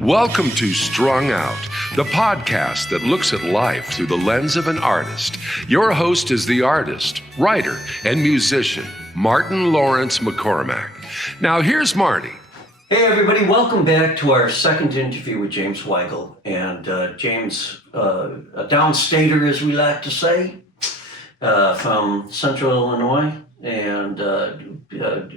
Welcome to Strung Out, the podcast that looks at life through the lens of an artist. Your host is the artist, writer, and musician, Martin Lawrence McCormack. Now here's Marty. Hey everybody, welcome back to our second interview with James Weigel. And James, a downstater as we like to say, from Central Illinois, and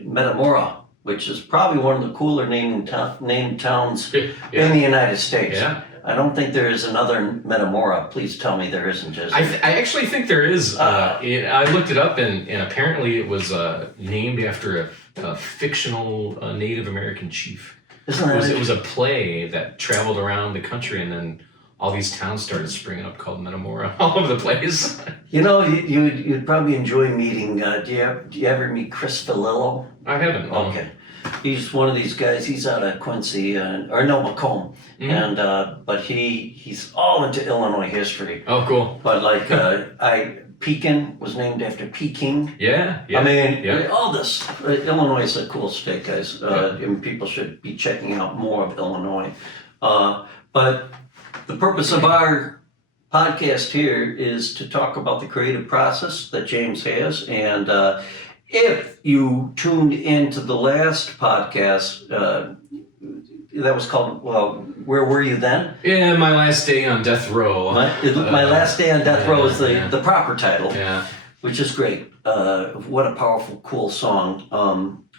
Metamora, which is probably one of the cooler named towns in the United States. Yeah. I don't think there is another Metamora. Please tell me there isn't. I actually think there is. I looked it up, and apparently it was named after a fictional Native American chief. It was a play that traveled around the country, and then all these towns started springing up called Metamora all over the place. You know, you'd probably enjoy meeting. Do you ever meet Chris Filillo? I haven't. No. Okay. He's one of these guys. He's out of Quincy, Macomb, and but he's all into Illinois history. Oh, cool. But like Pekin was named after Peking. Yeah. I mean, all this. Illinois is a cool state, guys, and people should be checking out more of Illinois. But the purpose of our podcast here is to talk about the creative process that James has, and if you tuned into the last podcast, that was called, well, Where Were You Then? Yeah, My Last Day on Death Row. My Last Day on Death Row is the proper title, which is great. What a powerful, cool song.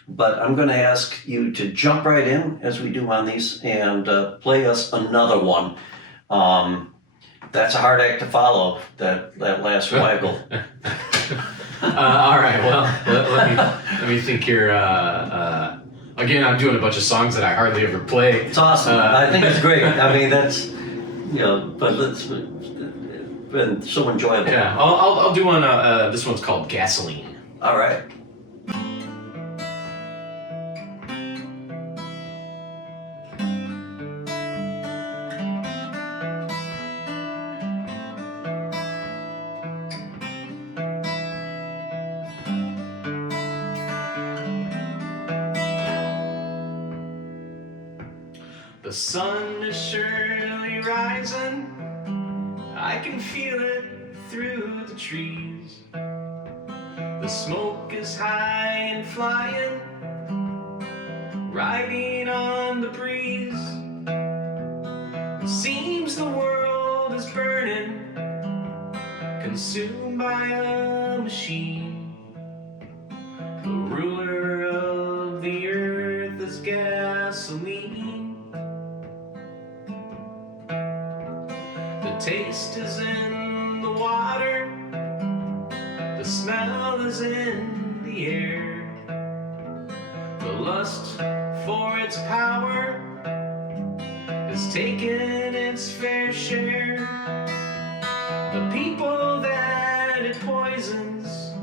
But I'm going to ask you to jump right in, as we do on these, and play us another one. That's a hard act to follow, that last Weigel. All right. Well, let me think here. Again, I'm doing a bunch of songs that I hardly ever play. It's awesome. I think it's great. I mean, that's but it's been so enjoyable. Yeah, I'll do one. This one's called Gasoline. All right. The sun is surely rising, I can feel it through the trees. The smoke is high and flying, riding on the breeze. It seems the world is burning, consumed by a machine. The ruler of the earth is gasoline. The taste is in the water, the smell is in the air. The lust for its power has taken its fair share. The people that it poisons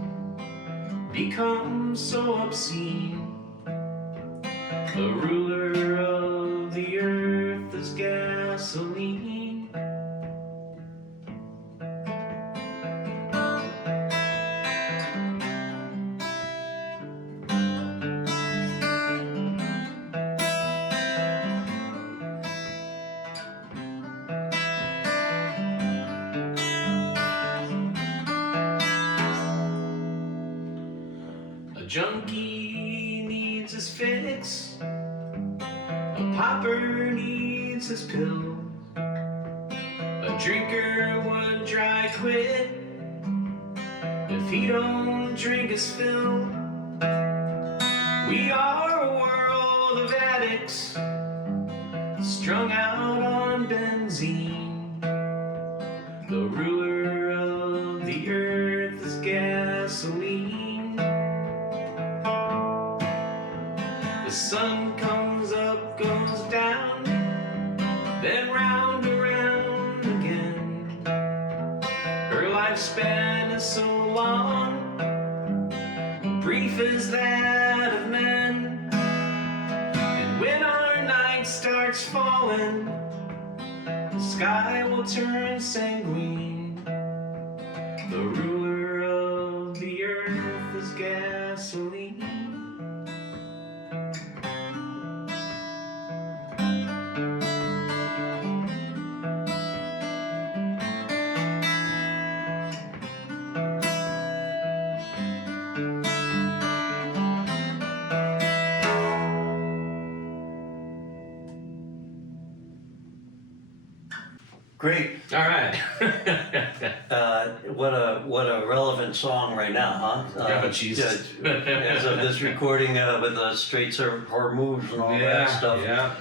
become so obscene. The ruler of the earth is gasoline. A junkie needs his fix, a popper needs his pill, a drinker would dry quit if he don't drink his fill. We are a world of addicts, strung out on benzene. The ruler of the earth is gasoline. The sun comes up, goes down, then round around again. Her lifespan is so long, brief as that of men. And when our night starts falling, the sky will turn sanguine. The ruler of the earth is gasoline. Great. All right. What a relevant song right now, huh? Yeah, Jesus. As of this recording with the Straits of Hormuz and all that stuff. Yeah.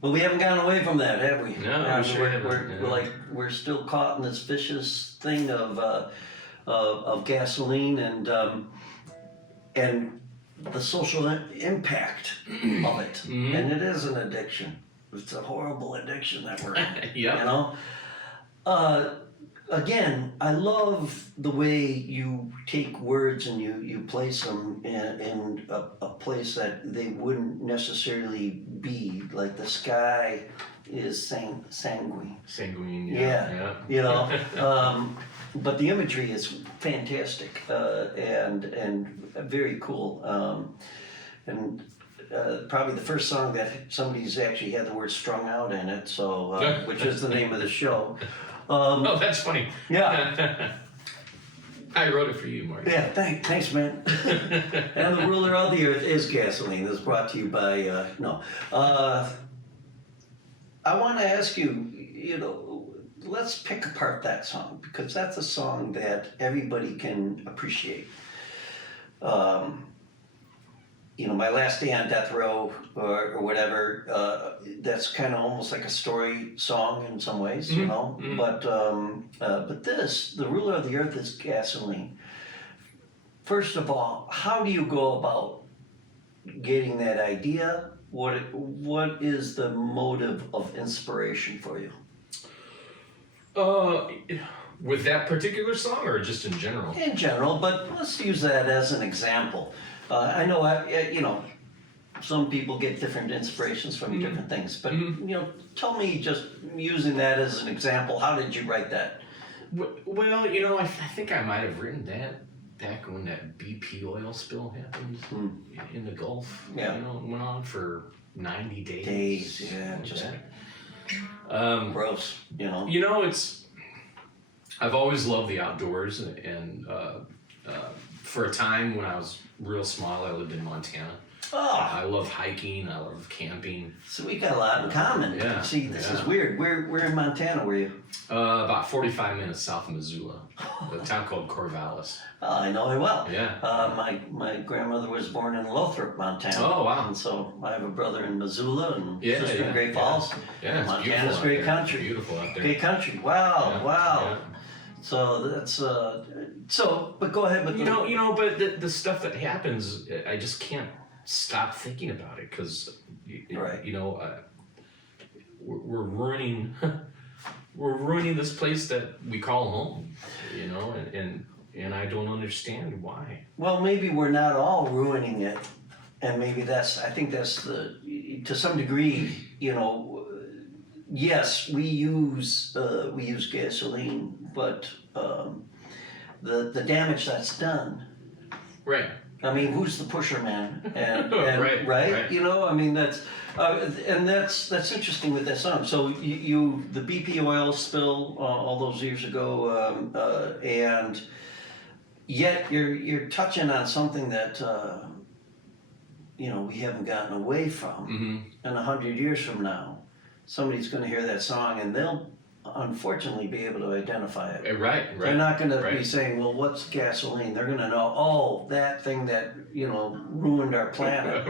But we haven't gone away from that, have we? No, we sure haven't, we're still caught in this vicious thing of gasoline and the social impact of it, and it is an addiction. It's a horrible addiction that we're in. Yeah. You know. Again, I love the way you take words and you place them in a place that they wouldn't necessarily be. Like the sky is sanguine. Sanguine. Yeah. You know. But the imagery is fantastic and very cool. Probably the first song that somebody's actually had the word "strung out" in it. So, which is the name of the show. Oh, that's funny. Yeah. I wrote it for you, Mark. Yeah, thanks, man. And the ruler of the earth is gasoline. This is brought to you by, I want to ask you, let's pick apart that song because that's a song that everybody can appreciate. My Last Day on Death Row or whatever, that's kind of almost like a story song in some ways, you know. But this, The Ruler of the Earth is Gasoline. First of all, how do you go about getting that idea? What is the motive of inspiration for you? With that particular song or just in general? In general, but let's use that as an example. I know, some people get different inspirations from different things, but tell me, just using that as an example, how did you write that? Well, I think I might have written that back when that BP oil spill happened in the Gulf. Yeah. It went on for 90 days. Just that. Gross. I've always loved the outdoors, and for a time when I was real small, I lived in Montana. Oh. I love hiking. I love camping. So we got a lot in common. Yeah. See, this is weird. Where in Montana were you? About 45 minutes south of Missoula, a town called Corvallis. I know it well. Yeah. My grandmother was born in Lothrop, Montana. Oh, wow. And so I have a brother in Missoula and sister in Great Yeah. Falls. Yeah, it's Montana's beautiful great out there. country. Beautiful out there. Great country. Wow. Yeah. Wow. Yeah. So that's but go ahead with but the stuff that happens, I just can't stop thinking about it because we're ruining this place that we call home, and I don't understand why. Well, maybe we're not all ruining it, and maybe I think that's to some degree, yes, we use gasoline, but the damage that's done. Right. I mean, who's the pusher man? And Right. That's interesting with that song. So the BP oil spill all those years ago, and yet you're touching on something that we haven't gotten away from. And 100 years from now, somebody's going to hear that song and they'll unfortunately be able to identify it. Right. They're not going to be saying, well, what's gasoline? They're going to know, oh, that thing that, ruined our planet.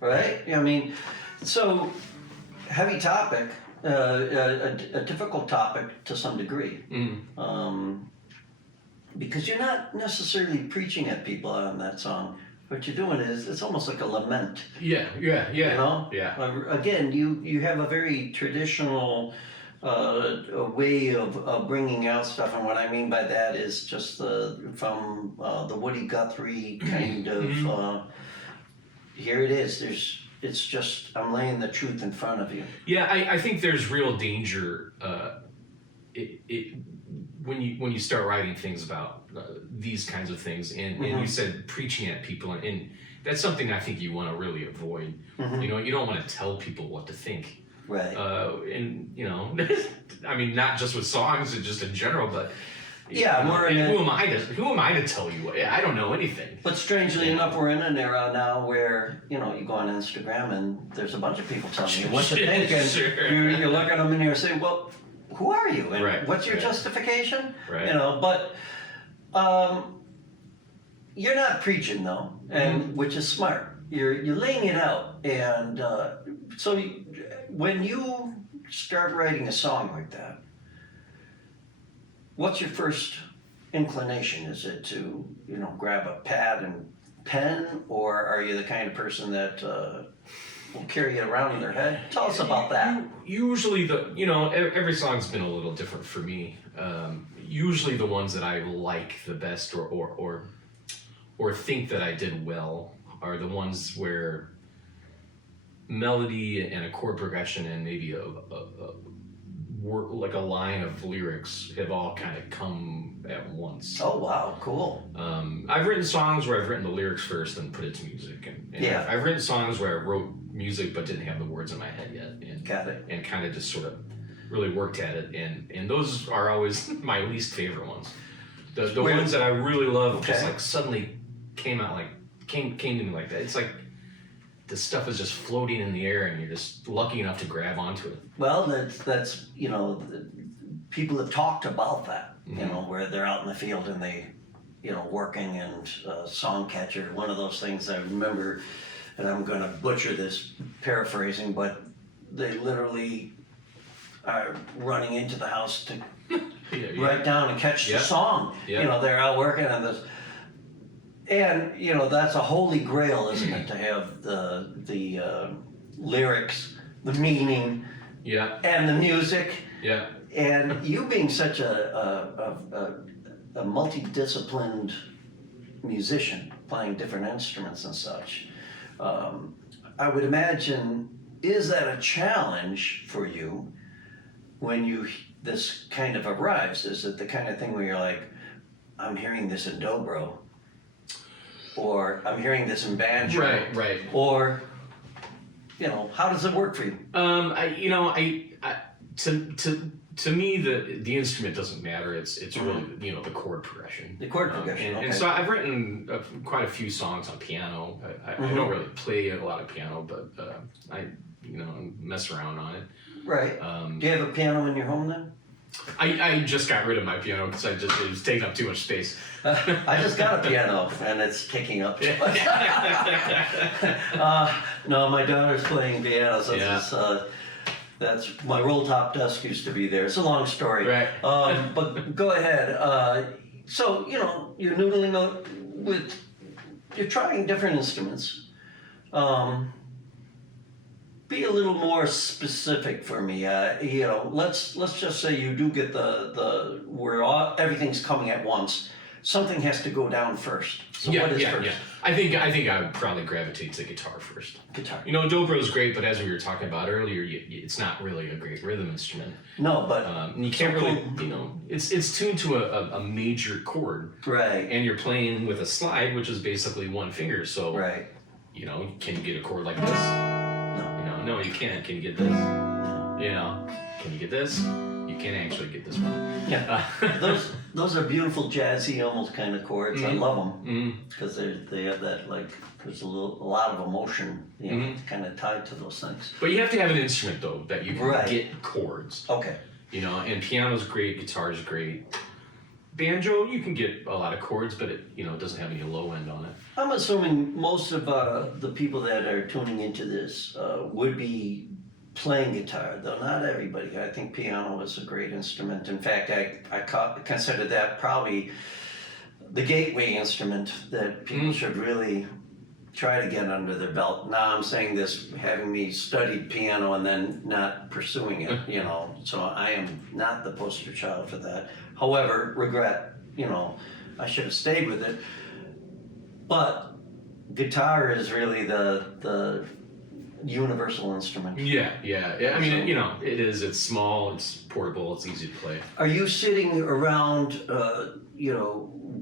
Right? I mean, so heavy topic, a difficult topic to some degree. Because you're not necessarily preaching at people on that song. What you're doing is, it's almost like a lament. Yeah. Yeah. Again, you have a very traditional a way of bringing out stuff, and what I mean by that is just from the Woody Guthrie kind of here it is. It's just I'm laying the truth in front of you. Yeah, I think there's real danger when you start writing things about these kinds of things, and you said preaching at people, and that's something I think you want to really avoid. You don't want to tell people what to think. Right. I mean, not just with songs, just in general, but Yeah, who am I to tell you? I don't know anything. But strangely enough, we're in an era now where, you go on Instagram and there's a bunch of people telling you what to think, and you look at them and you're saying, well, who are you? And what's your justification? Right. But you're not preaching though, and which is smart. You're laying it out, and so when you start writing a song like that, what's your first inclination? Is it to grab a pad and pen, or are you the kind of person that will carry it around in their head? Tell us about that. Usually every song's been a little different for me. Usually the ones that I like the best or think that I did well are the ones where melody and a chord progression and maybe a line of lyrics have all kind of come at once. Oh wow, cool. I've written songs where I've written the lyrics first and put it to music, and I've written songs where I wrote music but didn't have the words in my head yet, and got it, and kind of just sort of really worked at it, and those are always my least favorite ones. The ones that I really love just like suddenly came to me like that. It's like the stuff is just floating in the air, and you're just lucky enough to grab onto it. Well, that's people have talked about that. Where they're out in the field and they, working, and song catcher. One of those things I remember, and I'm going to butcher this paraphrasing, but they literally are running into the house to write down and catch the song. Yeah. They're out working on this. And that's a holy grail, isn't it, to have the lyrics, the meaning, and the music. Yeah. And you being such a multidisciplined musician, playing different instruments and such, I would imagine, is that a challenge for you when this kind of arrives? Is it the kind of thing where you're like, I'm hearing this in dobro, or I'm hearing this in banjo, right, or how does it work for you? To me, the instrument doesn't matter. It's really the chord progression. The chord progression. And so I've written quite a few songs on piano. I don't really play a lot of piano, but I mess around on it. Right. Do you have a piano in your home then? I just got rid of my piano because it was taking up too much space. I just got a piano and it's taking up too much. No, my daughter's playing piano, so that's my roll top desk used to be there. It's a long story. Right. But go ahead. So you're noodling you're trying different instruments. Be a little more specific for me. Let's just say you do get the where everything's coming at once. Something has to go down first. So what is first? Yeah. I think I would probably gravitate to guitar first. Guitar. Dobro is great, but as we were talking about earlier, it's not really a great rhythm instrument. No, but you can't really, it's tuned to a major chord. Right. And you're playing with a slide, which is basically one finger. So, right. Can you get a chord like this? No, you can't. Can you get this? No. Can you get this? You can't actually get this one. Yeah. Those are beautiful jazzy almost kind of chords. I love them because they have that there's a lot of emotion kind of tied to those things. But you have to have an instrument though that you can get chords. Okay. And piano's great, guitar's great. Banjo, you can get a lot of chords, but it doesn't have any low end on it. I'm assuming most of the people that are tuning into this would be playing guitar, though not everybody. I think piano is a great instrument. In fact, I consider that probably the gateway instrument that people should really try to get under their belt. Now I'm saying this having me studied piano and then not pursuing it, so I am not the poster child for that. However, regret, I should have stayed with it. But guitar is really the universul instrument. Yeah. I mean, it is. It's small. It's portable. It's easy to play. Are you sitting around,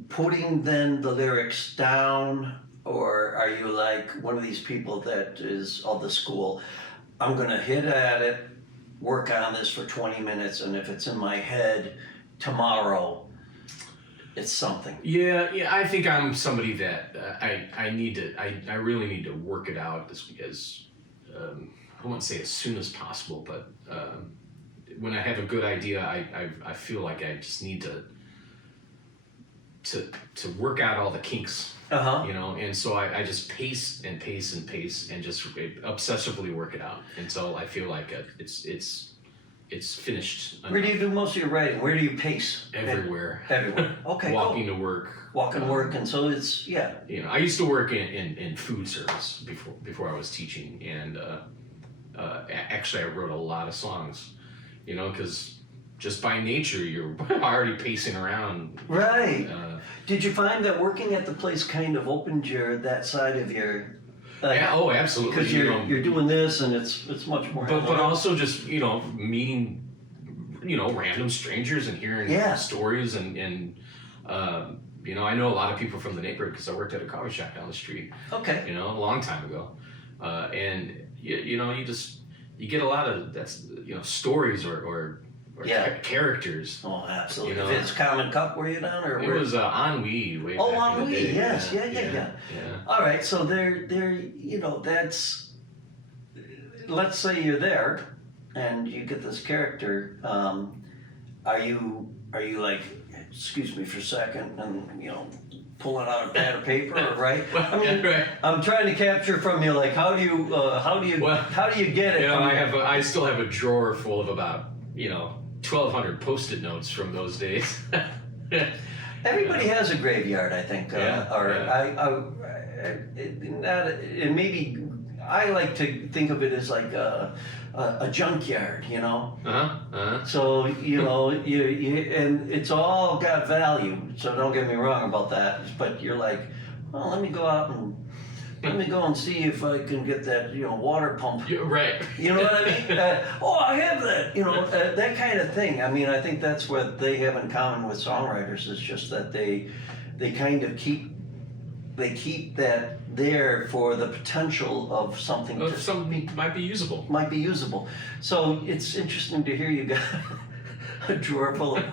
putting then the lyrics down, or are you like one of these people that is of the school? I'm going to hit at it, work on this for 20 minutes, and if it's in my head tomorrow, it's something. Yeah. I think I'm somebody that I really need to work it out as I won't say as soon as possible, but when I have a good idea, I feel like I just need to work out all the kinks. You know, and so I just pace and pace and pace and just obsessively work it out until I feel like it's finished. Where do you do most of your writing? Where do you pace? Everywhere. Everywhere. Okay. Walking to work. Walking to work, and so it's You know, I used to work in food service before I was teaching, and actually I wrote a lot of songs. You know, because just by nature you're already pacing around. Right. Did you find that working at the place kind of opened that side of your? Yeah, oh, absolutely. Because you're doing this, and it's much more. But also just meeting, random strangers and hearing stories and I know a lot of people from the neighborhood because I worked at a coffee shop down the street. Okay. A long time ago, and you get a lot of stories or characters. Oh, absolutely. If it's Common Cup, were you down or? It was Ennui way back in the Ennui, day. yes, yeah. All right, so they're that's. Let's say you're there, and you get this character. Are you like, excuse me for a second, and pulling out a pad of paper, right? I mean, right. I'm trying to capture from you, like, how do you get it? I still have a drawer full of about 1,200 Post-it notes from those days. Everybody has a graveyard, I think. And maybe I like to think of it as like a junkyard, So and it's all got value. So don't get me wrong about that. But you're like, well, let me go out and. Let me go and see if I can get that, water pump. Yeah, right. You know what I mean? I have that. That kind of thing. I mean, I think that's what they have in common with songwriters. Is just that they kind of keep that there for the potential of something. Something might be usable. Might be usable. So it's interesting to hear you got a drawer full of.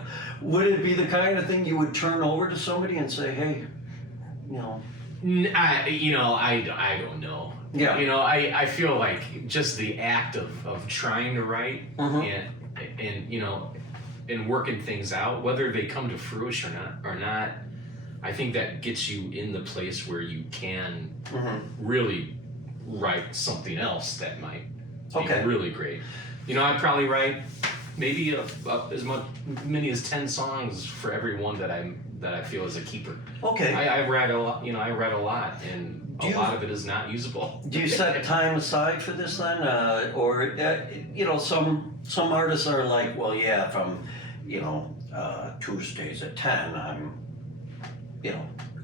Would it be the kind of thing you would turn over to somebody and say, hey, I don't know. Yeah. I feel like just the act of trying to write and working things out, whether they come to fruition or not, I think that gets you in the place where you can really write something else that might be really great. I'd probably write maybe many as 10 songs for every one that I feel is a keeper. Okay. I read a lot. I read a lot, and a lot of it is not usable. Do you set time aside for this then, or some artists are like, well, yeah, from Tuesdays at 10, I'm,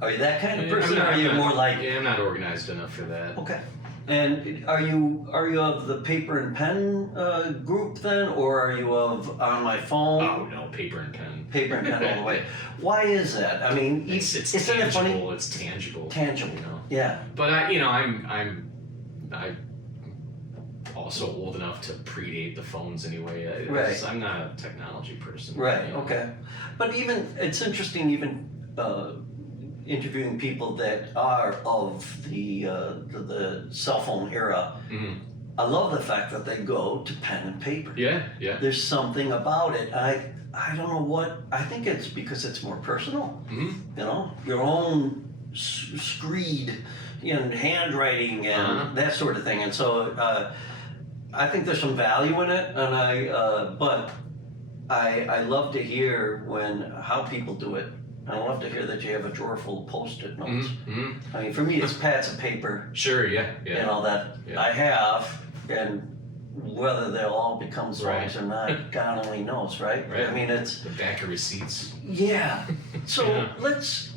are you that kind of person, or are you more like? Yeah, I'm not organized enough for that. Okay. And are you of the paper and pen group then, or are you of on my phone? Oh no, paper and pen. Paper and pen all the way. Why is that? I mean, it's tangible. It funny? It's tangible. Tangible. Yeah. But I'm also old enough to predate the phones anyway. Right. I'm not a technology person. Right. Okay. But it's interesting interviewing people that are of the cell phone era. Mm-hmm. I love the fact that they go to pen and paper. Yeah. There's something about it. I don't know what. I think it's because it's more personal. Mm-hmm. Your own screed and handwriting and that sort of thing. And so I think there's some value in it. And but I love to hear how people do it. I love to hear that you have a drawer full of Post-it notes. Mm-hmm. I mean, for me, it's pads of paper. Sure, yeah. I have, and whether they'll all become songs or not, God only knows, right? I mean, it's the back of receipts. Yeah. So let's.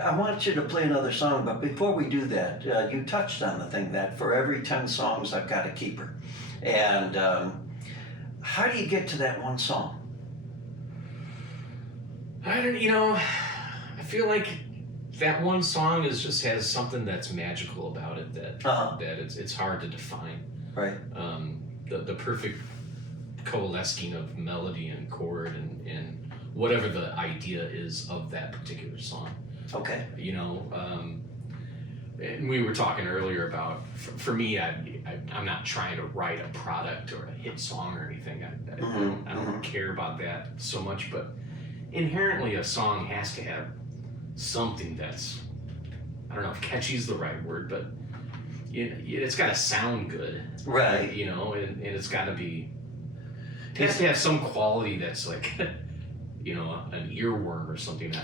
I want you to play another song, but before we do that, you touched on the thing that for every 10 songs, I've got a keeper, and how do you get to that one song? I feel like that one song just has something that's magical about it that it's hard to define. Right. The perfect coalescing of melody and chord and whatever the idea is of that particular song. Okay. You know, and we were talking earlier about, for me, I'm not trying to write a product or a hit song or anything. I don't care about that so much, but inherently a song has to have something that's, I don't know if catchy is the right word, but it's got to sound good. Right. You know, and it's got to be, it has to have some quality that's like, you know, an earworm or something.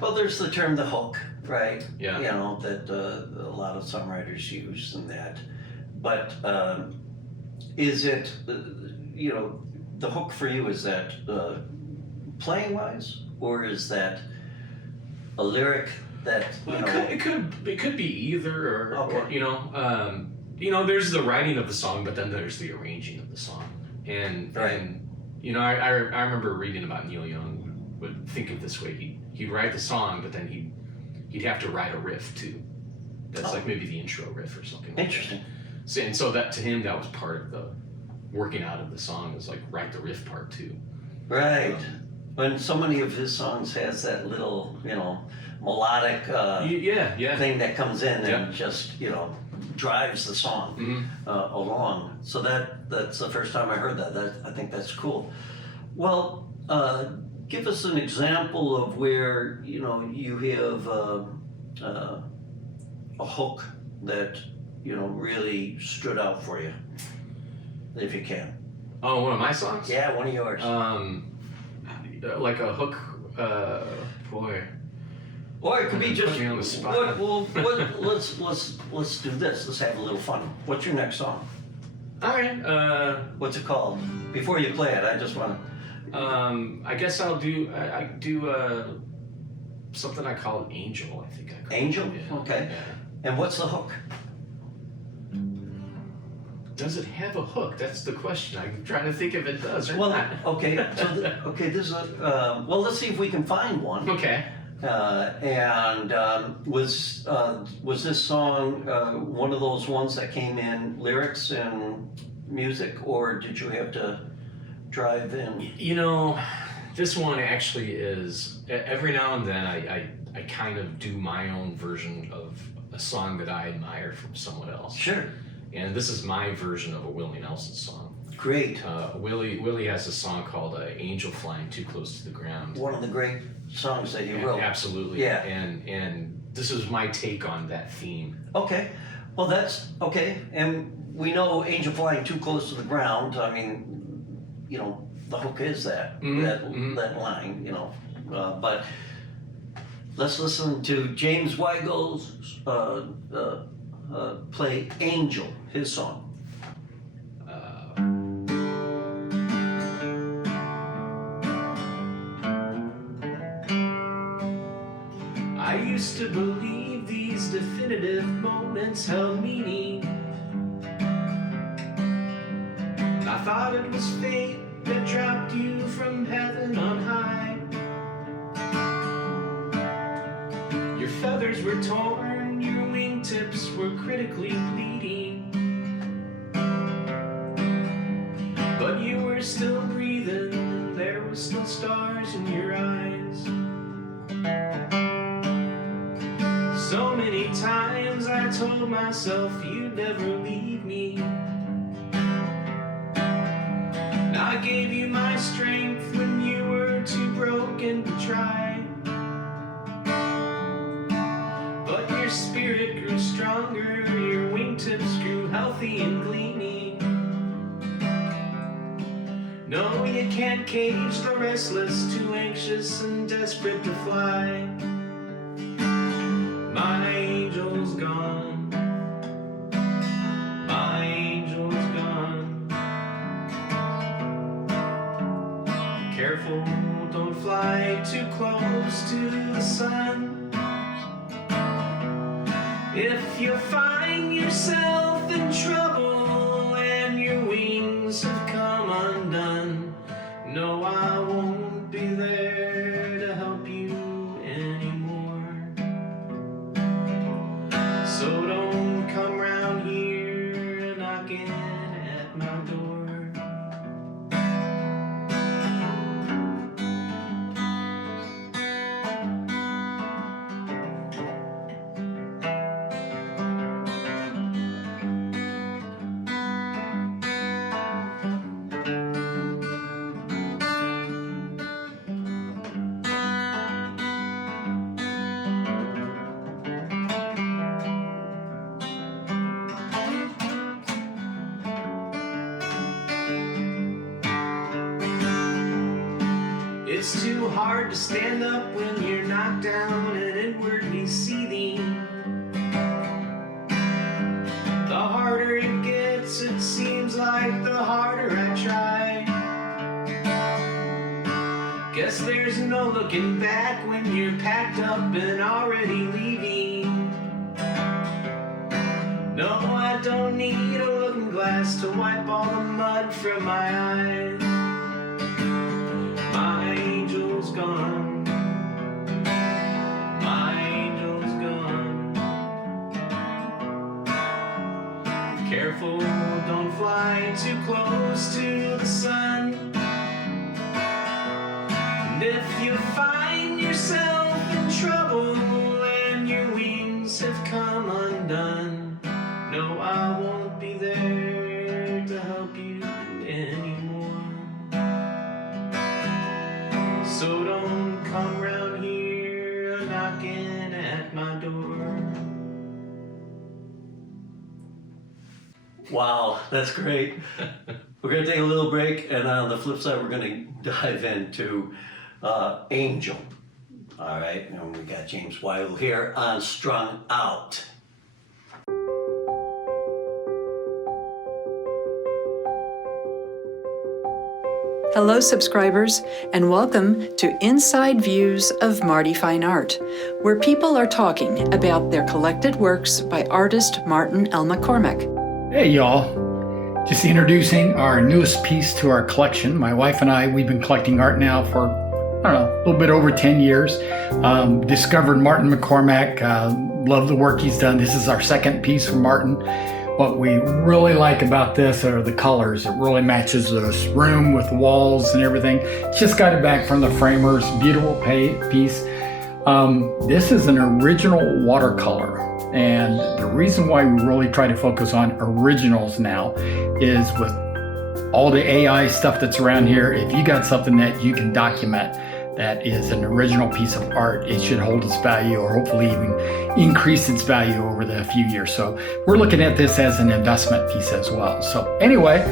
Well, there's the term the hook, right? Yeah. You know, that a lot of songwriters use and that. But is it, you know, the hook for you, is that playing wise, or is that a lyric that, you know? It could be either, or you know, there's the writing of the song, but then there's the arranging of the song. And you know, I remember reading about Neil Young would think of this way. He'd write the song, but then he'd have to write a riff too. That's like maybe the intro riff or something. Interesting. Like that. So, and so that to him, that was part of the working out of the song, was like write the riff part too. Right. When so many of his songs has that little, you know, melodic thing that comes in and just, you know, drives the song along. So that's the first time I heard that. I think that's cool. Well, give us an example of where, you know, you have a hook that, you know, really stood out for you, if you can. Oh, one of my songs? Yeah, one of yours. Like a hook, boy. Or it could be just. Put me on the spot. Let's do this. Let's have a little fun. What's your next song? All right. What's it called? Before you play it, I just want to. I guess I'll do. I do something I call Angel. I think I call Angel. it. Yeah. Okay. Yeah. And what's the hook? Does it have a hook? That's the question. I'm trying to think if it does or Well, not. okay. So this is a. Well, let's see if we can find one. Okay. Was this song one of those ones that came in lyrics and music, or did you have to drive in? You know, this one actually is, every now and then I kind of do my own version of a song that I admire from someone else. Sure. And this is my version of a Willie Nelson song. Great. Willie has a song called "Angel Flying Too Close to the Ground." One of the great songs that he wrote. Absolutely. Yeah. And this is my take on that theme. Okay. Well, that's okay. And we know "Angel Flying Too Close to the Ground." I mean, you know, the hook is that that line. You know, but let's listen to James Weigel's play "Angel," his song. I used to believe these definitive moments held meaning. I thought it was fate that dropped you from heaven on high. Your feathers were torn, your wingtips were critically bleeding, but you were still breathing and there were still stars in your eyes. So many times I told myself you'd never leave me. Now I gave you my strength when you were too broken to try. But your spirit grew stronger, your wingtips grew healthy and gleaming. No, you can't cage the restless, too anxious and desperate to fly. My angel's gone. My angel's gone. Careful, don't fly too close to the sun. If you find yourself in trouble and your wings have come undone, no, I won't be there to help you anymore. So don't come round here knocking at my door. It's too hard to stand up when you're knocked down and inwardly seething. The harder it gets, it seems like the harder I try. Guess there's no looking back when you're packed up and already leaving. No, I don't need a looking glass to wipe all the mud from my eyes. My angel's gone. My angel's gone. Careful, don't fly too close to the sun. And if you find yourself in trouble and your wings have come undone, no, I won't be there to help you anymore. So don't come round here knocking at my door. Wow, that's great. We're going to take a little break, and on the flip side, we're going to dive into Angel. All right, and we got James Weigel here on Strung Out. Hello, subscribers, and welcome to Inside Views of Marty Fine Art, where people are talking about their collected works by artist Martin L. McCormack. Hey, y'all. Just introducing our newest piece to our collection. My wife and I, we've been collecting art now for, I don't know, a little bit over 10 years. Discovered Martin McCormack, love the work he's done. This is our second piece from Martin. What we really like about this are the colors. It really matches this room with the walls and everything. Just got it back from the framers. Beautiful piece. This is an original watercolor. And the reason why we really try to focus on originals now is with all the AI stuff that's around here, if you got something that you can document that is an original piece of art, it should hold its value or hopefully even increase its value over the few years. So we're looking at this as an investment piece as well. So anyway,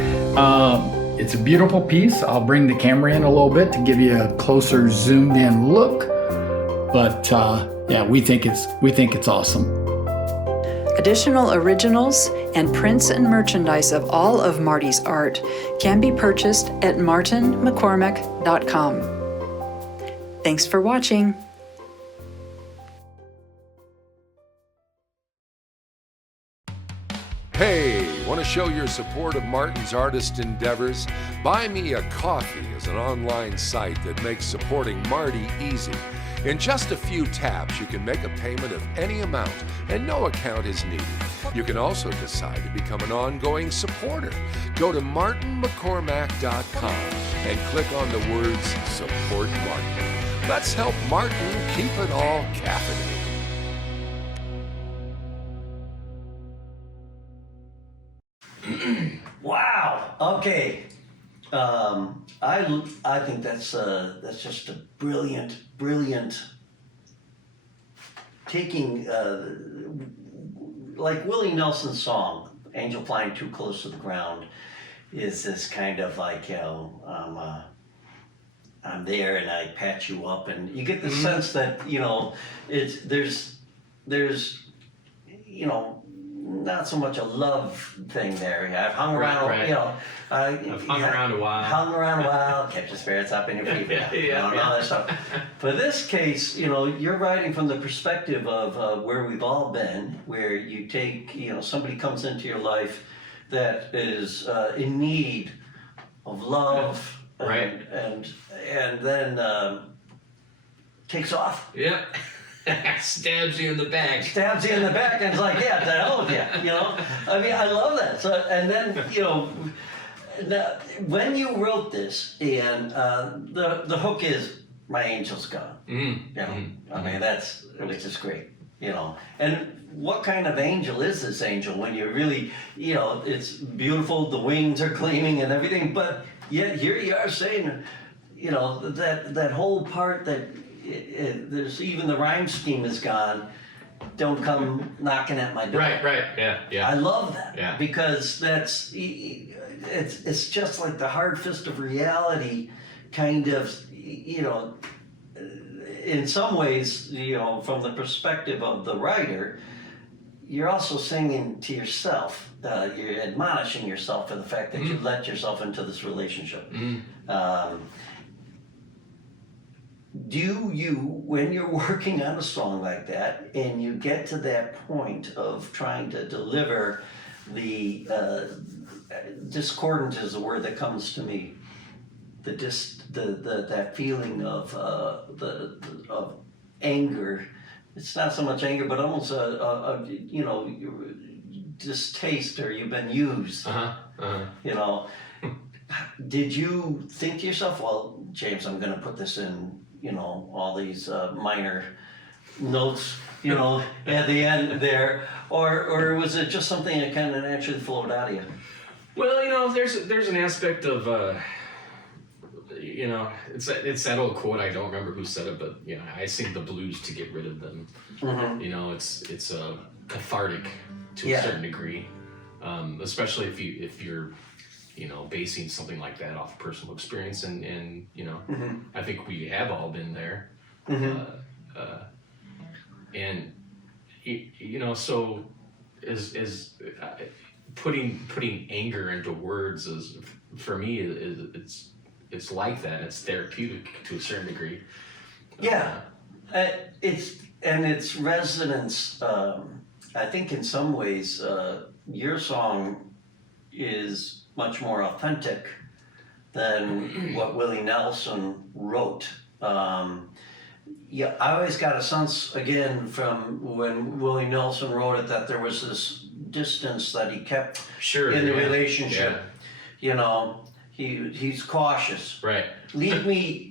it's a beautiful piece. I'll bring the camera in a little bit to give you a closer zoomed in look. But yeah, we think it's awesome. Additional originals and prints and merchandise of all of Marty's art can be purchased at martinmccormack.com. Thanks for watching. Hey, want to show your support of Martin's artist endeavors? Buy Me a Coffee is an online site that makes supporting Marty easy. In just a few taps, you can make a payment of any amount and no account is needed. You can also decide to become an ongoing supporter. Go to martinmccormack.com and click on the words Support Martin. Let's help Martin keep it all caffeinated. Wow. Okay. I think that's just a brilliant taking like Willie Nelson's song "Angel Flying Too Close to the Ground" is this kind of like, you know, I'm there and I pat you up, and you get the sense that, you know, there's you know, not so much a love thing there. I've hung around, right. you know. I've hung around a while. Kept your spirits up in your feet. Yeah, You know, and all that stuff. For this case, you know, you're writing from the perspective of where we've all been, where you take, you know, somebody comes into your life that is in need of love, Right. and then takes off. Yep. Stabs you in the back. Stabs you in the back and it's like, yeah, to hell with you, you know? I mean, I love that. So, and then, you know, now, when you wrote this, and the hook is, my angel's gone. You know, I mean, which is great, you know. And what kind of angel is this angel when you really, you know, it's beautiful, the wings are gleaming and everything, but yet here you are saying, you know, that whole part that there's even the rhyme scheme is gone. Don't come knocking at my door. Right, yeah. I love that, Yeah. because it's just like the hard fist of reality, kind of, you know, in some ways, you know, from the perspective of the writer, you're also singing to yourself. You're admonishing yourself for the fact that you let yourself into this relationship. Do you, when you're working on a song like that, and you get to that point of trying to deliver the discordant is the word that comes to me, that feeling of of anger. It's not so much anger, but almost a you know, distaste, or you've been used. You know, did you think to yourself, well, James, I'm going to put this in, you know, all these minor notes, you know, at the end there, or was it just something that kind of naturally flowed out of you? Well, you know, there's an aspect of you know, it's that old quote. I don't remember who said it, but you know, I sing the blues to get rid of them. You know, it's cathartic to a certain degree, especially if you're you know, basing something like that off personal experience, and you know, I think we have all been there, and you know, so as putting anger into words is, for me, it's like that. It's therapeutic to a certain degree. Its resonance. I think in some ways, your song is much more authentic than what Willie Nelson wrote. I always got a sense, again, from when Willie Nelson wrote it, that there was this distance that he kept in the relationship. You know, he's cautious. Right. Leave me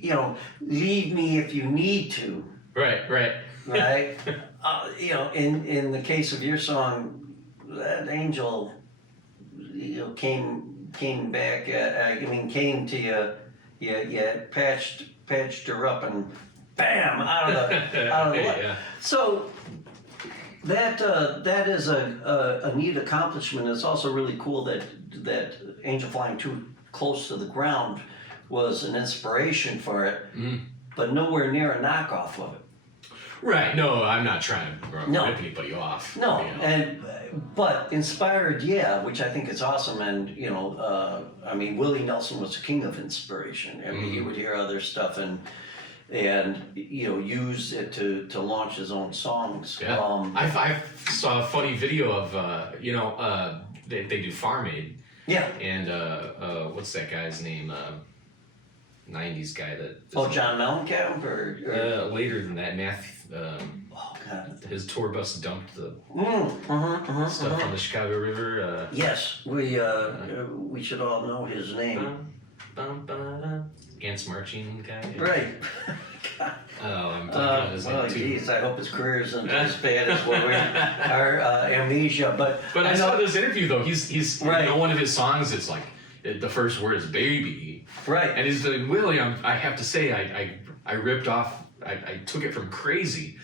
if you need to. Right. You know, in the case of your song, that angel, you know, came back. Came to you. You patched her up, and bam, out of the light. So that is a neat accomplishment. It's also really cool that Angel Flying Too Close to the Ground was an inspiration for it, but nowhere near a knockoff of it. Right. No, I'm not trying to rip anybody off. No, you know? But inspired, which I think is awesome. And you know, I mean, Willie Nelson was the king of inspiration. I mean, he would hear other stuff and you know, use it to launch his own songs. Yeah. I saw a funny video of you know, they do Farm Aid. Yeah. And what's that guy's name? 90s guy that. John Mellencamp or later than that, Matthew. oh God. His tour bus dumped the stuff on the Chicago River. Yes, we should all know his name. Ants Marching guy. Right. Oh, I'm blanking on his name too. Geez, I hope his career isn't as bad as what our amnesia. But I saw this interview though. He's right. You know, one of his songs. It's like the first word is baby. Right. And he's like, Willie, I have to say, I ripped off. I took it from Crazy.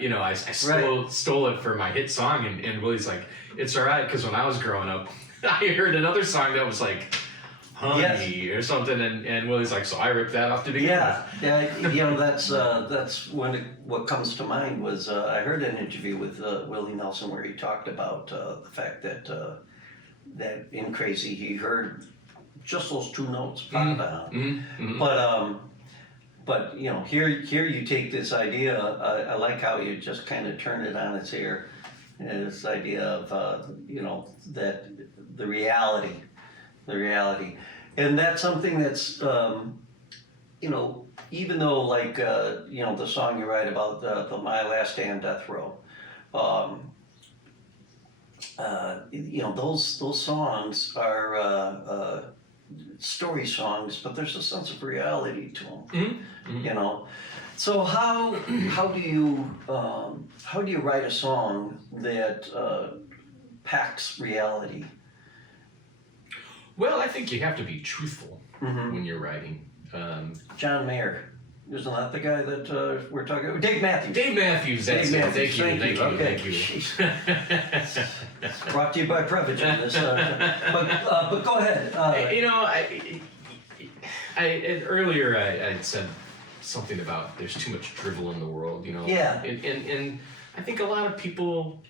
You know, I stole it for my hit song, and Willie's like, it's all right, because when I was growing up, I heard another song that was like, Honey or something, and Willie's like, so I ripped that off to begin with. Yeah, you know, that's what comes to mind was I heard an interview with Willie Nelson where he talked about the fact that that in Crazy he heard just those two notes, but you know, here you take this idea. I like how you just kind of turn it on its ear. And this idea of you know, that the reality, and that's something that's you know, even though like you know, the song you write about the My Last Day on Death Row, you know, those songs are story songs, but there's a sense of reality to them. You know, so how do you write a song that packs reality? Well, I think you have to be truthful when you're writing. John Mayer. Isn't that the guy that we're talking about? Dave Matthews. Dave Matthews, that's Dave it. Matthews, Thank you. It's brought to you by Prevagen. But go ahead. You know, earlier I said something about there's too much drivel in the world, you know. Yeah. And I think a lot of people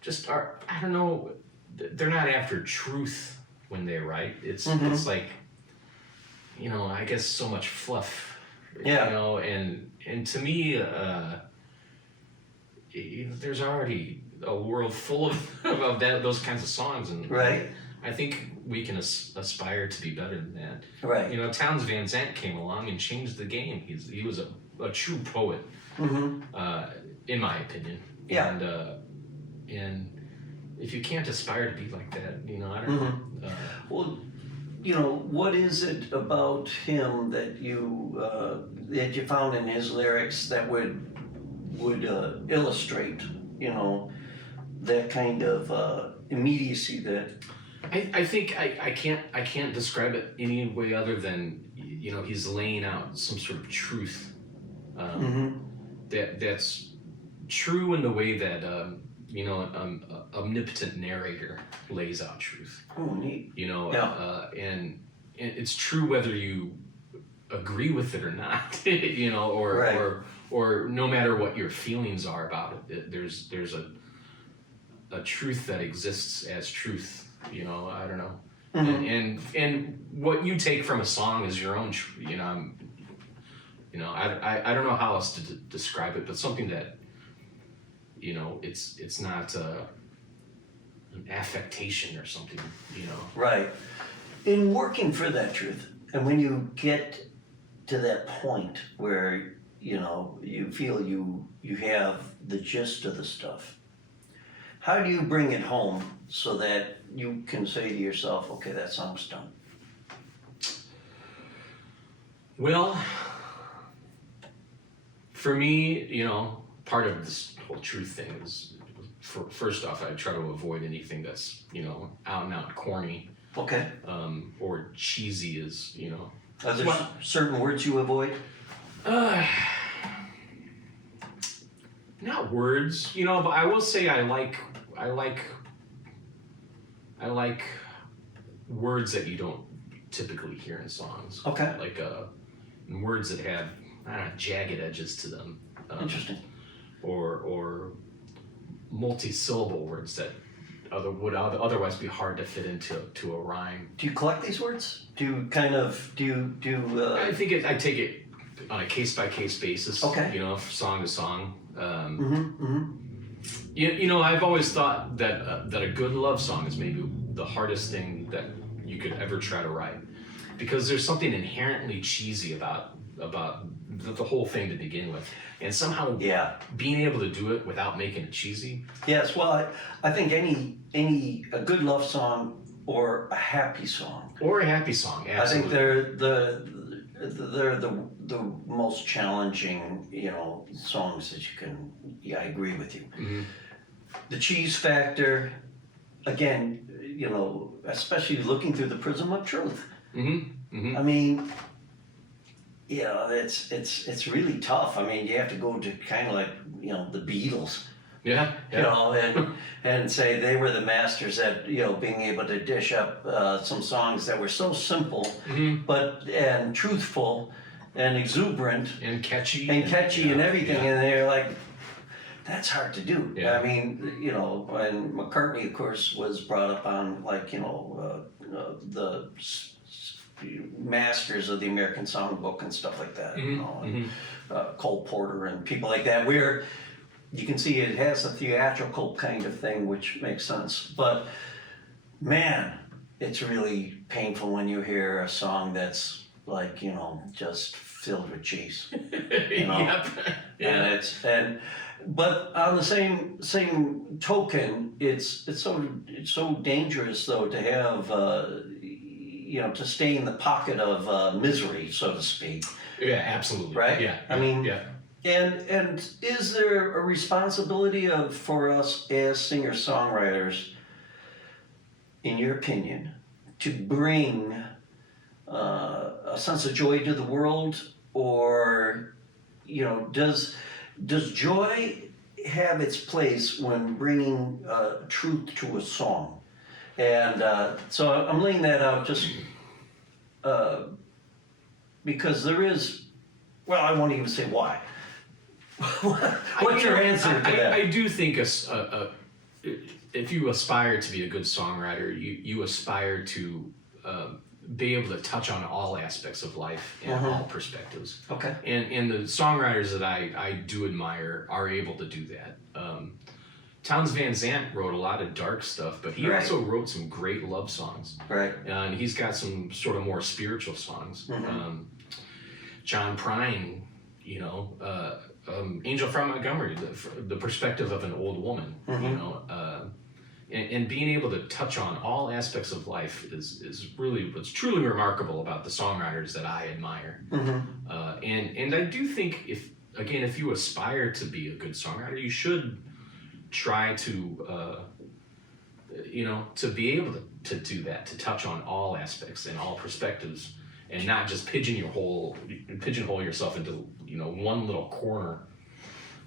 just are, I don't know, they're not after truth when they write. It's like, you know, I guess so much fluff. Yeah. You know, and to me, there's already a world full of those kinds of songs, and Right. I think we can aspire to be better than that. Right. You know, Townes Van Zandt came along and changed the game. He was a true poet, in my opinion. Yeah. And if you can't aspire to be like that, you know, I don't know. Well, you know, what is it about him that you found in his lyrics that would illustrate, you know, that kind of immediacy that? I think I can't describe it any way other than, you know, he's laying out some sort of truth that's true in the way that you know, an omnipotent narrator lays out truth. Oh, neat. You know, Yeah. and it's true whether you agree with it or not. You know, or no matter what your feelings are about it, there's a truth that exists as truth. You know, I don't know. And what you take from a song is your own. You know, I don't know how else to describe it, but something that, you know, it's not an affectation or something, you know. Right. In working for that truth, and when you get to that point where, you know, you feel you have the gist of the stuff, how do you bring it home so that you can say to yourself, okay, that song's done? Well, for me, you know, part of this whole truth thing is, first off, I try to avoid anything that's, you know, out and out corny, Okay. or cheesy, as, you know. Are there certain words you avoid? Not words, you know, but I will say I like words that you don't typically hear in songs. Okay. Like words that have, I don't know, jagged edges to them. Interesting. Or multi-syllable words that would otherwise be hard to fit into a rhyme. Do you collect these words? Do you kind of I think I take it on a case-by-case basis. Okay. You know, song to song. You know, I've always thought that a good love song is maybe the hardest thing that you could ever try to write, because there's something inherently cheesy about the whole thing to begin with, and somehow being able to do it without making it cheesy. Yes, well, I think a good love song or a happy song. Or a happy song, absolutely. I think they're the most challenging, you know, songs that you can. Yeah, I agree with you. The cheese factor, again, you know, especially looking through the prism of truth. I mean, you know, it's really tough. I mean, you have to go to kind of like, you know, the Beatles. Yeah. You know, and say they were the masters at, you know, being able to dish up some songs that were so simple, and truthful, and exuberant, and catchy, and everything, and they're like, that's hard to do. Yeah. I mean, you know, and McCartney, of course, was brought up on, like, you know, the masters of the American Songbook and stuff like that. You know, and, Cole Porter and people like that, where you can see it has a theatrical kind of thing, which makes sense. But man, it's really painful when you hear a song that's like, you know, just filled with cheese. You know? But on the same token, it's so dangerous though to have you know, to stay in the pocket of misery, so to speak. Yeah, absolutely. Right? Yeah. I mean, yeah. And is there a responsibility for us as singer-songwriters, in your opinion, to bring a sense of joy to the world, or, you know, does joy have its place when bringing truth to a song? And so I'm laying that out just because there is Well, I won't even say why. What's your answer to that? I do think if you aspire to be a good songwriter, you aspire to be able to touch on all aspects of life and all perspectives. Okay. And the songwriters that I do admire are able to do that. Townes Van Zandt wrote a lot of dark stuff, but he also wrote some great love songs. Right. And he's got some sort of more spiritual songs. John Prine, you know, Angel from Montgomery, the perspective of an old woman, you know, and being able to touch on all aspects of life is really what's truly remarkable about the songwriters that I admire. And I do think if you aspire to be a good songwriter, you should try to, you know, to be able to do that, to touch on all aspects and all perspectives, and not just pigeonhole yourself into, you know, one little corner.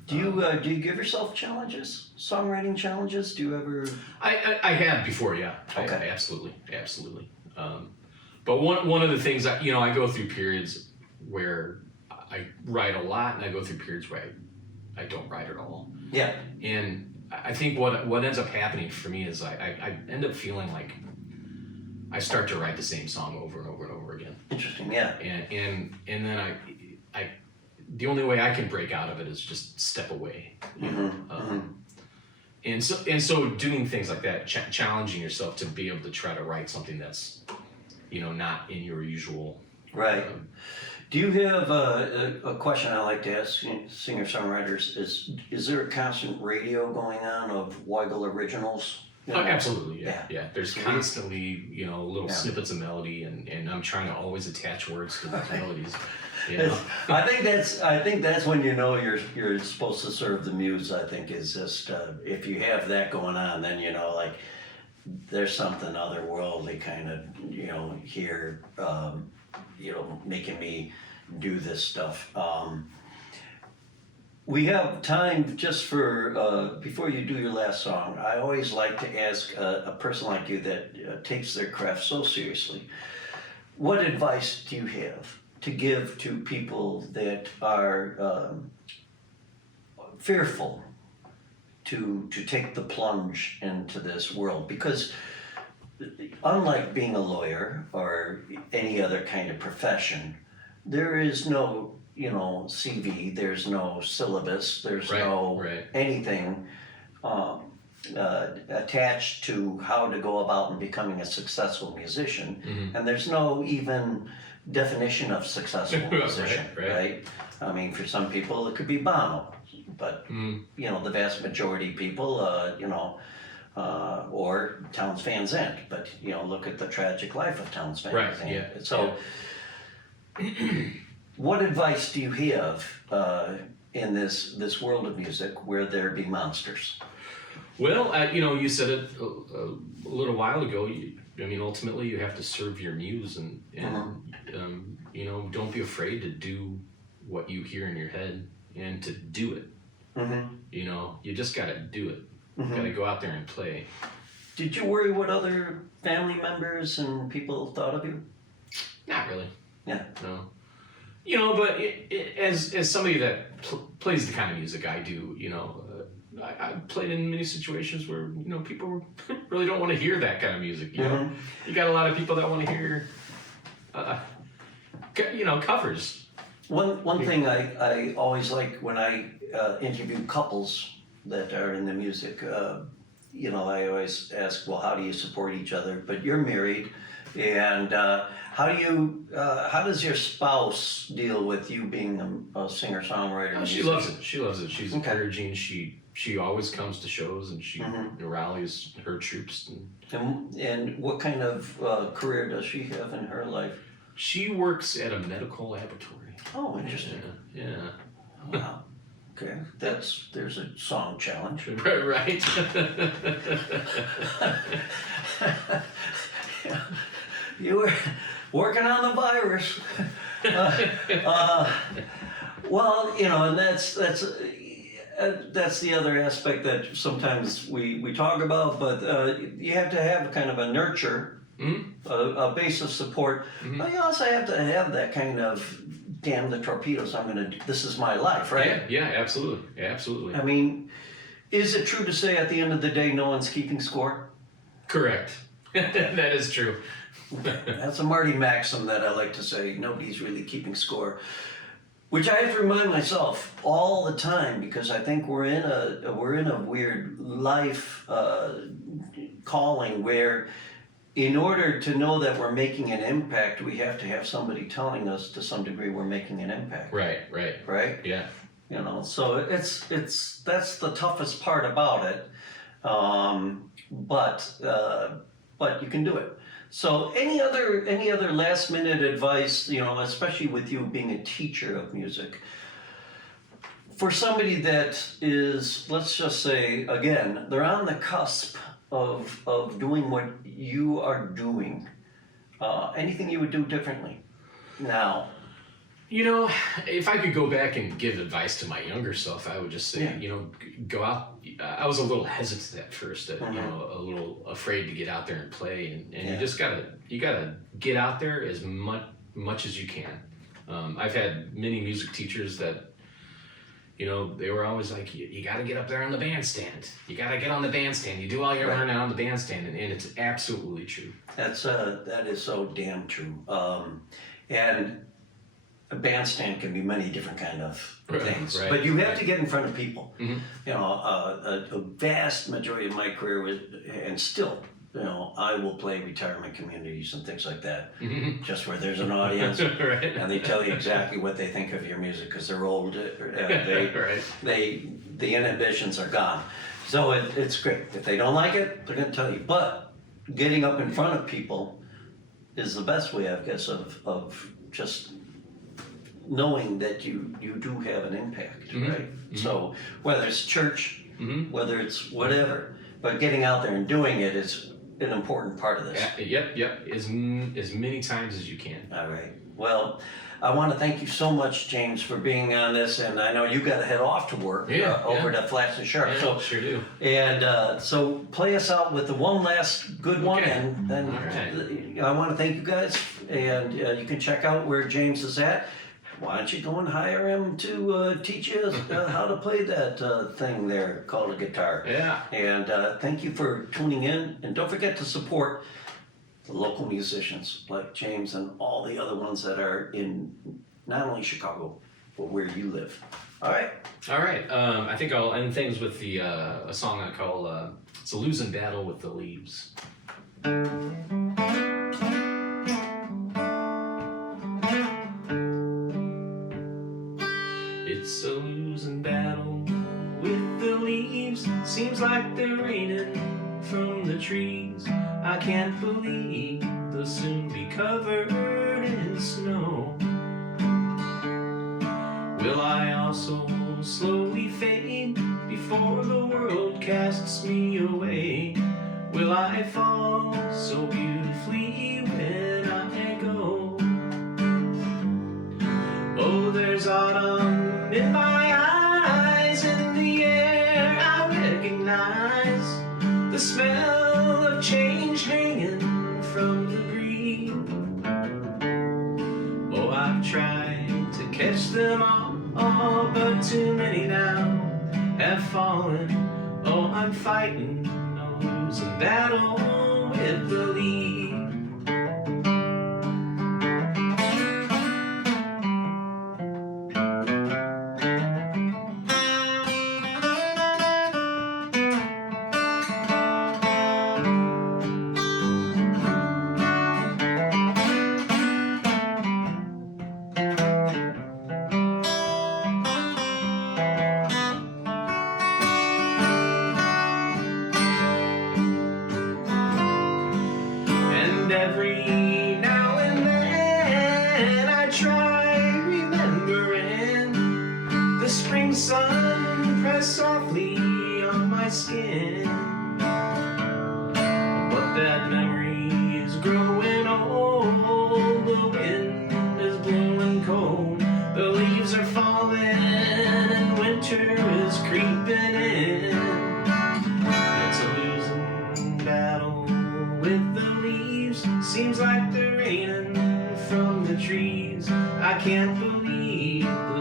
Do you give yourself challenges, songwriting challenges? Do you ever? I have before, yeah. Okay. Absolutely. But one of the things that, you know, I go through periods where I write a lot, and I go through periods where I don't write at all. Yeah. And I think what ends up happening for me is I end up feeling like I start to write the same song over and over and over again. Interesting, yeah. And then I the only way I can break out of it is just step away. And so doing things like that, challenging yourself to be able to try to write something that's, you know, not in your usual. Right. Do you have a question I like to ask singer-songwriters? Is there a constant radio going on of Weigel originals? You know? Absolutely, yeah. There's constantly, you know, little snippets of melody, and I'm trying to always attach words to those melodies. You know? I think that's when you know you're supposed to serve the muse. I think is just if you have that going on, then you know, like, there's something otherworldly kind of, you know, here, you know, making me do this stuff. We have time just for, before you do your last song, I always like to ask a person like you that takes their craft so seriously, what advice do you have to give to people that are fearful to take the plunge into this world? Because unlike being a lawyer or any other kind of profession, there is no, you know, CV, there's no syllabus, there's no anything attached to how to go about and becoming a successful musician. And there's no even definition of successful musician, right? I mean, for some people it could be Bono, but you know, the vast majority of people, you know, or Townes Van Zandt, but you know, look at the tragic life of Townes Van Zandt. So, what advice do you have in this world of music where there be monsters? Well, you know, you said it a little while ago. I mean, ultimately, you have to serve your muse, and you know, don't be afraid to do what you hear in your head and to do it. You know, you just got to do it. Got to go out there and play. Did you worry what other family members and people thought of you? Not really. Yeah. No. You know, but as somebody that plays the kind of music I do, you know, I played in many situations where, you know, people really don't want to hear that kind of music. You know, you got a lot of people that want to hear, you know, covers. One thing I always like when I interview couples that are in the music, you know, I always ask, well, how do you support each other? But you're married, and how does your spouse deal with you being a singer-songwriter? Oh, she loves it. She loves it. She's encouraging. She always comes to shows, and she rallies her troops. And what kind of career does she have in her life? She works at a medical laboratory. Oh, interesting. Yeah. Wow. Okay, there's a song challenge. Right. You were working on the virus. Well, you know, and that's the other aspect that sometimes we talk about, but you have to have kind of a nurture, a base of support. But you also have to have that kind of damn the torpedoes, this is my life, right? Yeah, absolutely. Absolutely. I mean, is it true to say at the end of the day, no one's keeping score? Correct. That is true. That's a Marty maxim that I like to say, nobody's really keeping score. Which I have to remind myself all the time, because I think we're in a weird life calling where, in order to know that we're making an impact, we have to have somebody telling us to some degree we're making an impact. Right. Right? Yeah. You know, so it's that's the toughest part about it. But you can do it. So any other last minute advice, you know, especially with you being a teacher of music, for somebody that is, let's just say, again, they're on the cusp of doing what you are doing, anything you would do differently now? You know, if I could go back and give advice to my younger self, I would just say, Yeah. you know, go out. I was a little hesitant at first, you know, a little afraid to get out there and play, and Yeah. you just gotta get out there as much as you can. I've had many music teachers that, you know, they were always like, you got to get up there on the bandstand. You got to get on the bandstand. You do all your learning on the bandstand, and it's absolutely true. That is so damn true. And a bandstand can be many different kind of things, Right, but you have right. to get in front of people. Mhm. You know, a vast majority of my career was, and still, you know, I will play retirement communities and things like that, just where there's an audience, Right. and they tell you exactly what they think of your music because they're old. Right. The inhibitions are gone, so it's great. If they don't like it, they're going to tell you. But getting up in front of people is the best way, I guess, of just knowing that you do have an impact, right? So whether it's church, whether it's whatever, but getting out there and doing it is an important part of this. Yep. As many times as you can. All right. Well, I want to thank you so much, James, for being on this, and I know you got to head off to work over to Flats and Sharpe. Yeah, So sure do. And so play us out with the one last good one, Okay. and then All right. I want to thank you guys, and you can check out where James is at. Why don't you go and hire him to teach you how to play that thing there called a guitar? Yeah. And thank you for tuning in, and don't forget to support the local musicians like James and all the other ones that are in not only Chicago, but where you live. All right? All right. I think I'll end things with the a song I call "It's a Losing Battle with the Leaves." It's a losing battle with the leaves. Seems like they're raining from the trees. I can't believe they'll soon be covered in snow. Will I also slowly fade before the world casts me away? Will I fall so beautifully when I go? Oh, there's autumn in my eyes, in the air I recognize the smell of change hanging from the breeze. Oh, I've tried to catch them all, but too many now have fallen. Oh, I'm fighting a losing battle with the leaves. And every now and then I try remembering the spring sun pressed softly on my skin. But that memory is growing old, the wind is blowing cold, the leaves are falling and winter is creeping in. It's a losing battle with the leaves. Seems like they're raining from the trees. I can't believe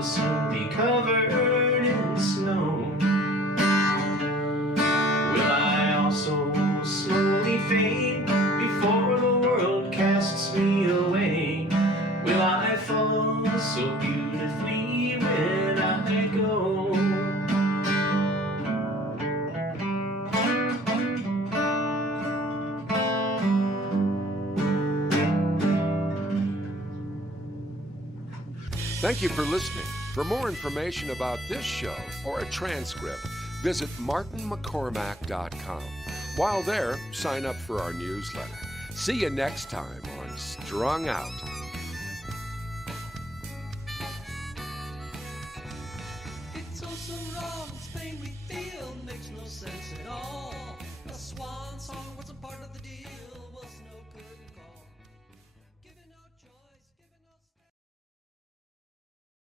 soon be covered in snow. Will I also slowly fade before the world casts me away? Will I fall so beautifully when I go? Thank you for listening. For more information about this show or a transcript, visit martinmccormack.com. While there, sign up for our newsletter. See you next time on Strung Out. It's all so wrong, this pain we feel makes no sense.